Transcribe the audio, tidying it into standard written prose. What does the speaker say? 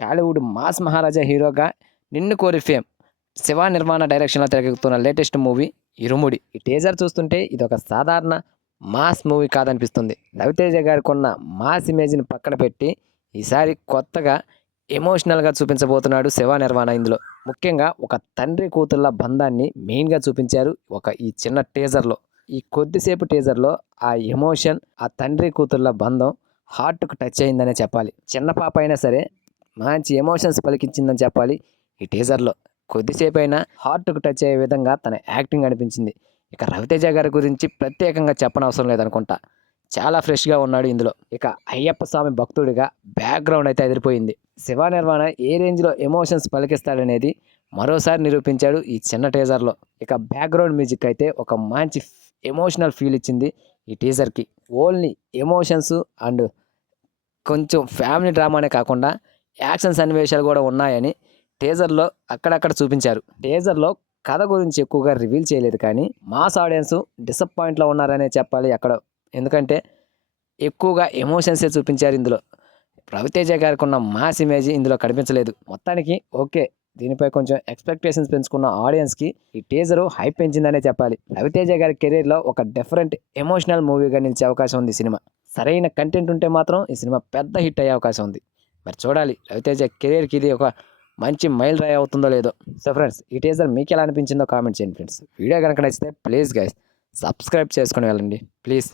Tollywood mass మహారాజా హీరోగా నిన్ను కోరి ఫేమ్ శివ నిర్మాణ డైరెక్షన్లో తెరకెక్కుతున్న లేటెస్ట్ మూవీ ఇరుముడి. ఈ టీజర్ చూస్తుంటే ఇది ఒక సాధారణ మాస్ మూవీ కాదనిపిస్తుంది. రవితేజ గారు కొన్న మాస్ ఇమేజ్ని పక్కన పెట్టి ఈసారి కొత్తగా ఎమోషనల్గా చూపించబోతున్నాడు శివ నిర్మాణ. ఇందులో ముఖ్యంగా ఒక తండ్రి కూతుళ్ళ బంధాన్ని మెయిన్గా చూపించారు ఈ చిన్న టీజర్లో. ఈ కొద్దిసేపు టీజర్లో ఆ ఎమోషన్, ఆ తండ్రి కూతుళ్ళ బంధం హార్ట్కు టచ్ అయిందనే చెప్పాలి. చిన్న పాప అయినా సరే మంచి ఎమోషన్స్ పలికించిందని చెప్పాలి. ఈ టీజర్లో కొద్దిసేపు అయినా హార్ట్కు టచ్ అయ్యే విధంగా తన యాక్టింగ్ అనిపించింది. ఇక రవితేజ గారి గురించి ప్రత్యేకంగా చెప్పనవసరం లేదనుకుంటా. చాలా ఫ్రెష్గా ఉన్నాడు ఇందులో. ఇక అయ్యప్ప స్వామి భక్తుడిగా బ్యాక్గ్రౌండ్ అయితే అదిరిపోయింది. శివ నిర్మాణ ఏ రేంజ్లో ఎమోషన్స్ పలికిస్తాడనేది మరోసారి నిరూపించాడు ఈ చిన్న టీజర్లో. ఇక బ్యాక్గ్రౌండ్ మ్యూజిక్ అయితే ఒక మంచి ఎమోషనల్ ఫీల్ ఇచ్చింది ఈ టీజర్కి. ఓన్లీ ఎమోషన్స్ అండ్ కొంచెం ఫ్యామిలీ డ్రామానే కాకుండా యాక్షన్ సన్నివేశాలు కూడా ఉన్నాయని టీజర్లో అక్కడక్కడ చూపించారు. టీజర్లో కథ గురించి ఎక్కువగా రివీల్ చేయలేదు, కానీ మాస్ ఆడియన్స్ డిసప్పాయింట్లో ఉన్నారనే చెప్పాలి అక్కడ. ఎందుకంటే ఎక్కువగా ఎమోషన్సే చూపించారు ఇందులో. రవితేజ గారికి ఉన్న మాస్ ఇమేజ్ ఇందులో కనిపించలేదు. మొత్తానికి ఓకే, దీనిపై కొంచెం ఎక్స్పెక్టేషన్స్ పెంచుకున్న ఆడియన్స్కి ఈ టీజరు హైప్ పెంచిందనే చెప్పాలి. రవితేజ గారి కెరీర్లో ఒక డిఫరెంట్ ఎమోషనల్ మూవీగా నిలిచే అవకాశం ఉంది సినిమా. సరైన కంటెంట్ ఉంటే మాత్రం ఈ సినిమా పెద్ద హిట్ అయ్యే అవకాశం ఉంది. మరి చూడాలి రవితేజ కెరీర్కి ఇది ఒక మంచి మైల్ రాయి అవుతుందో లేదో. సో ఫ్రెండ్స్, ఈ టీజర్ మీకు ఎలా అనిపించిందో కామెంట్ చేయండి ఫ్రెండ్స్. వీడియో కనుక నచ్చితే ప్లీజ్ గైస్ సబ్స్క్రైబ్ చేసుకుని వెళ్ళండి ప్లీజ్.